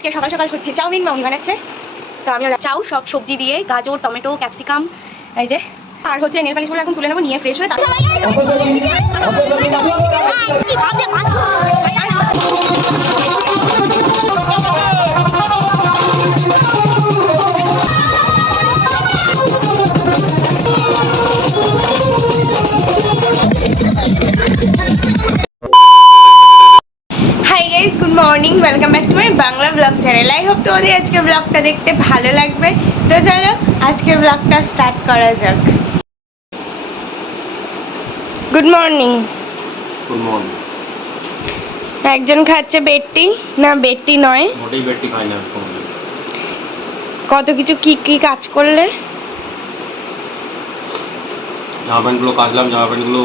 আজকে সকাল সকাল হচ্ছে চাউমিন মাউনি বানাচ্ছে। তো আমি চাউ সব সবজি দিয়ে গাজর টমেটো ক্যাপসিকাম এই যে, আর হচ্ছে নেল পালিশগুলো এখন তুলে নেবো, নিয়ে ফ্রেশ হয়ে good morning, welcome back to my Bangla blog channel. I hope তোমাদের আজকে ব্লগটা দেখতে ভালো লাগবে। তো চলো আজকে ব্লগটা স্টার্ট করা যাক। Good morning. Good morning. একজন খাচ্ছে বেডটি, না বেডটি নয়, মোটেই বেডটি খাই না। কত কিছু কি কি কাজ করলে? জামা প্যান্টগুলো কাচলাম, জামা প্যান্টগুলো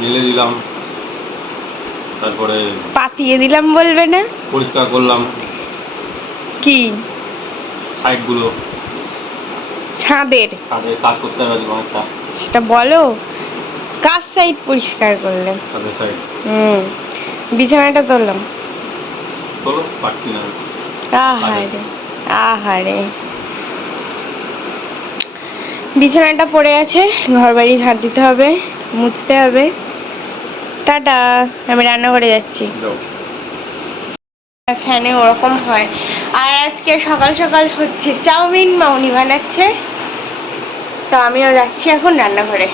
মেলে দিলাম, তারপরে পাতিয়ে দিলাম বলবে না, পরিষ্কার করলাম কি সাইডগুলো, ছাদের কাজ করতে হবে অনেকটা। সেটা বলো, কার সাইড পরিষ্কার করলে? ছাদের সাইড। বিছানাটা তুললাম। বলো পারছি না। আহারে আহারে, বিছানাটা পড়ে আছে, ঘর বাড়ি ঝাড় দিতে হবে, মুছতে হবে। টাটা, আমি রান্নাঘরে যাচ্ছি। ফ্যানে ওরকম হয়। আর আজকে সকাল সকাল হচ্ছে চাউমিন মাউনি বানাচ্ছে, তো আমিও যাচ্ছি এখন রান্নাঘরে।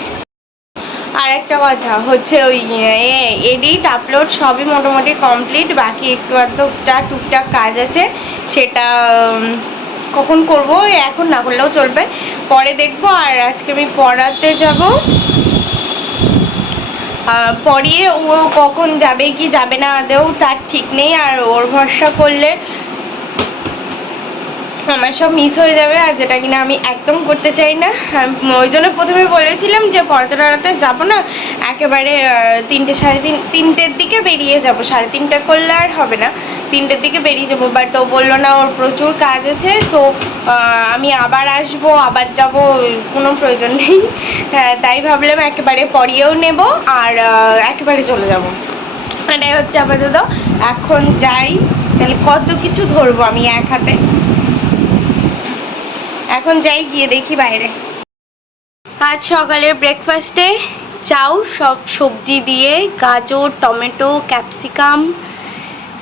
আর একটা কথা হচ্ছে, ওই এডিট আপলোড সবই মোটামুটি কমপ্লিট, বাকি একটু আধটু যা টুকটাক কাজ আছে সেটা কখন করব, এখন না করলেও চলবে, পরে দেখবো। আর আজকে আমি পড়াতে যাব, পড়িয়ে ও কখন যাবে কি যাবে না আদেও তার ঠিক নেই। আর ওর ভরসা করলে আমার সব মিস হয়ে যাবে, আর যেটা কিনা আমি একদম করতে চাই না। ওই জন্য প্রথমে বলেছিলাম যে পড়াতে টড়াতে যাবো না, একেবারে 3টে সাড়ে তিনটের দিকে বেরিয়ে যাব। 3:30 করলে আর হবে না, 3টের দিকে বেরিয়ে যাবো। বাট ও বললো না, ওর প্রচুর কাজ আছে, সো আমি আবার আসবো আবার যাব, কোনো প্রয়োজন নেই। তাই ভাবলাম একেবারে পড়িয়েও নেব আর একেবারে চলে যাব। এটাই হচ্ছে আপাতত। এখন যাই, তাহলে কত কিছু ধরবো আমি এক হাতে। এখন যাই, গিয়ে দেখি বাইরে। আজ সকালের ব্রেকফাস্টে চাউ সব সবজি দিয়ে গাজর টমেটো ক্যাপসিকাম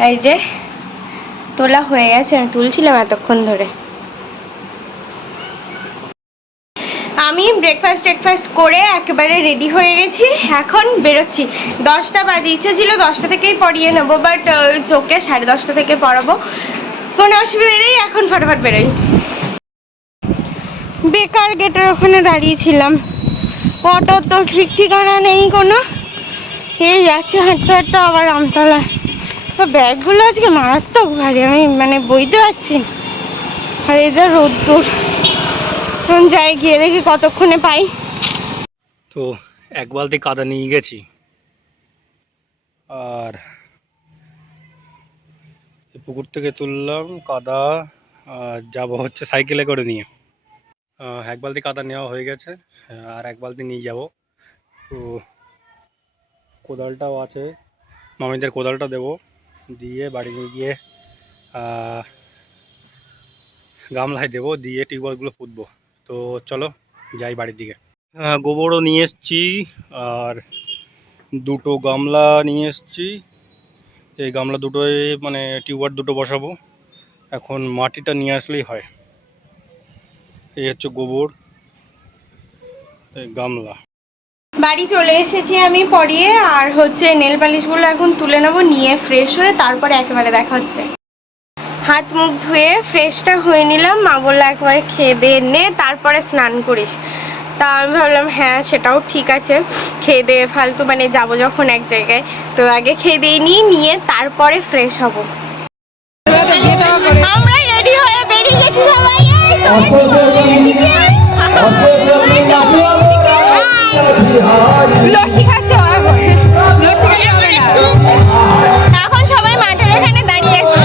এই যে তোলা হয়ে গেছে, আমি তুলছিলাম এতক্ষণ ধরে। আমি ব্রেকফাস্ট করে একেবারে রেডি হয়ে গেছি, এখন বেরোচ্ছি। 10টা বাজে, ইচ্ছা ছিল 10টা থেকেই পড়িয়ে নেবো, বাট চোখে 10:30 থেকে পড়াবো, কোনো অসুবিধা নেই। এখন ফটাফট বেরোই। বেকার গেটের ওখানে দাঁড়িয়েছিলাম, অটো তো ঠিক ঠিকানা নেই কোনো, এই যাচ্ছে হাঁটতে হাঁটতে আবার আমতলা। ব্যাগগুলো আজকে মারাত্মক ভারী, আমি মানে বইতে পারছি না। আর এই যা রোদ্দুর, যাই গিয়ে দেখি কতক্ষণে পাই। তো এক বালতি কাদা নিয়ে গেছি, আর পুকুর থেকে তুললাম কাদা, আর যাবো হচ্ছে সাইকেলে করে নিয়ে। এক বালতি কাদা নেওয়া হয়ে গেছে, আর এক বালতি নিয়ে যাব। তো কোদালটাও আছে, মামিদের কোদালটা দেবো, দিয়ে বাড়ি নিয়ে গিয়ে গামলায় দেবো, দিয়ে টিউবওয়েলগুলো পুঁতবো। তো চলো যাই বাড়ির দিকে। গোবরও নিয়ে এসছি, আর 2টো গামলা নিয়ে এসছি। এই গামলা দুটোয় মানে টিউবওয়েল 2টো বসাবো। এখন মাটিটা নিয়ে আসলেই হয়। এই হচ্ছে গোবর, এই গামলা। বাড়ি চলে এসেছি আমি পড়িয়ে, আর হচ্ছে নেল পালিশগুলো এখন তুলে নেবো, নিয়ে ফ্রেশ হয়ে তারপরে একেবারে দেখা হচ্ছে। হাত মুখ ধুয়ে ফ্রেশটা হয়ে নিলাম, মা বললো একবারে খেয়ে দিয়ে নে তারপরে স্নান করিস। তা আমি ভাবলাম হ্যাঁ সেটাও ঠিক আছে, খেয়ে দিয়ে ফালতু মানে যাবো যখন এক জায়গায়, তো আগে খেয়ে দিয়ে নিয়ে তারপরে ফ্রেশ হব। আমরা রেডি হয়ে বেরিয়ে গেছি সবাই। লস্যি খাচ্ছে, এখন সবাই মাঠের এখানে দাঁড়িয়ে আছে।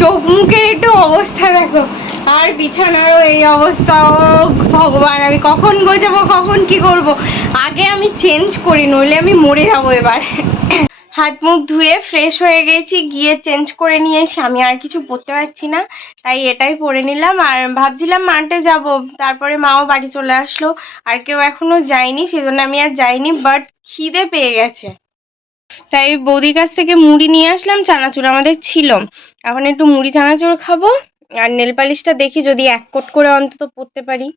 চোখ মুখের একটু অবস্থা দেখো, আর বিছানারও এই অবস্থা। ও ভগবান, আমি কখন গোছাবো, কখন কি করব। আগে আমি চেঞ্জ করি, নইলে আমি মরে যাবো এবার। হাত মুখ ধুয়ে ফ্রেশ হয়ে গেছি, গিয়ে চেঞ্জ করে নিয়েছি। আমি আর কিছু পরতে পারছি না, তাই এটাই পরে নিলাম। আর ভাবছিলাম মাঠে যাব, তারপরে মাও বাড়ি চলে আসলো, আর কেউ এখনো যায়নি, সেজন্য আমি আর যাইনি। বাট খিদে পেয়ে গেছে, তাই বৌদির কাছ থেকে মুড়ি নিয়ে আসলাম, চানাচুর আমাদের ছিল। এখন একটু মুড়ি চানাচুর খাবো, আর নেল পালিশটা দেখি যদি এক কোট করে অন্তত পরতে পারি।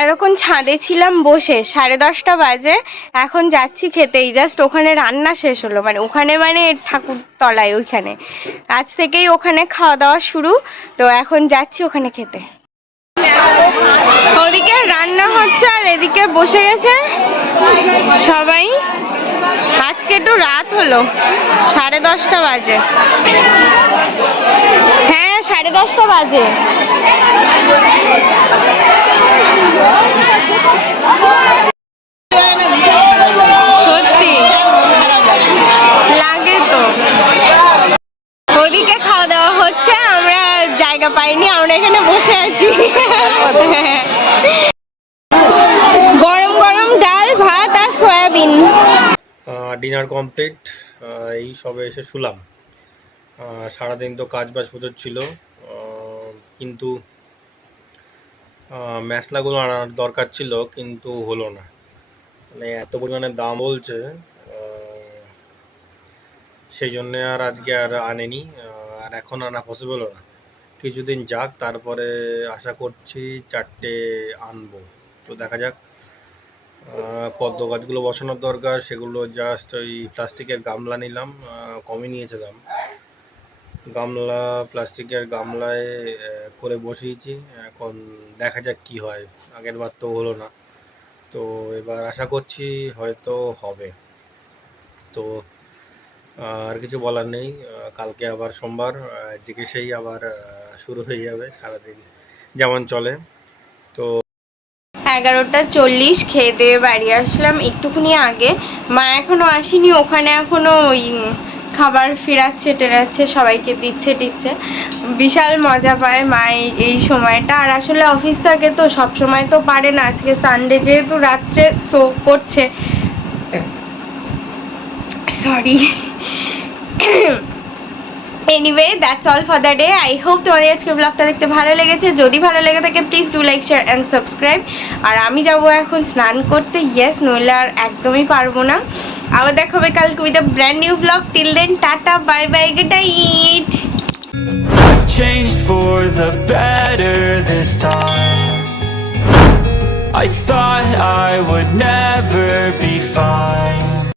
এরকম ছাদে ছিলাম বসে, 10:30 বাজে। এখন যাচ্ছি খেতেই, জাস্ট ওখানে রান্না শেষ হলো, মানে ওখানে মানে ঠাকুর তলায় ওইখানে। আজ থেকেই ওখানে খাওয়া দাওয়া শুরু, তো এখন যাচ্ছি ওখানে খেতে। ওদিকে রান্না হচ্ছে আর এদিকে বসে গেছে সবাই। আজকে একটু রাত হলো, 10:30 বাজে। হ্যাঁ 10:30 বাজে। সত্যি লাগে তো। জায়গা পাইনি, আমরা এখানে বসে আছি। গরম গরম ডাল ভাত আর সয়াবিন। ডিনার কমপ্লিট, এই সবে এসে শুলাম। সারাদিন তো কাজ বাজ প্রচুর ছিল, কিন্তু মশলাগুলো আনার দরকার ছিল কিন্তু হলো না, মানে এত পরিমাণে দাম বলছে, সেই জন্যে আর আজকে আর আনেনি, আর এখন আনা পসিবলও না। কিছুদিন যাক, তারপরে আশা করছি 4টে আনবো। তো দেখা যাক। পদ্ম গাছগুলো বসানোর দরকার, সেগুলো জাস্ট ওই প্লাস্টিকের গামলা নিলাম, কমই নিয়েছে দাম। গামলা, প্লাস্টিকের গামলায় করে বসিয়েছি, এখন দেখা যাক কি হয়। আগের বার তো হলো না, তো এবার আশা করছি হয়তো হবে। তো আর কিছু বলার নেই, কালকে আবার সোমবার, জিজ্ঞেসেই আবার শুরু হয়ে যাবে সারাদিন যেমন চলে। তো 11:40 খেয়ে দিয়ে বাড়ি আসলাম একটুখানি আগে। মা এখনো আসেনি, ওখানে এখনো ওই খাবার ফেরাচ্ছে টেরাচ্ছে, সবাইকে দিচ্ছে টিচ্ছে। বিশাল মজা পায় মা এই সময়টা। আর আসলে অফিস থাকে তো সব সময় তো পারে না, আজকে সানডে যেহেতু রাত্রে শো করছে, sorry. Anyway that's all for the day. I hope তোমাদের আজকে ব্লগটা দেখতে ভালো লেগেছে। যদি ভালো লেগে থাকে please do like share and subscribe. আর আমি যাব এখন স্নান করতে, ইয়েস, নইলে আর একদমই পারবো না। আবার দেখা হবে কালকে with a brand new blog. Till then tata, bye bye, good night. I've changed for the better this time. I thought I would never be fine.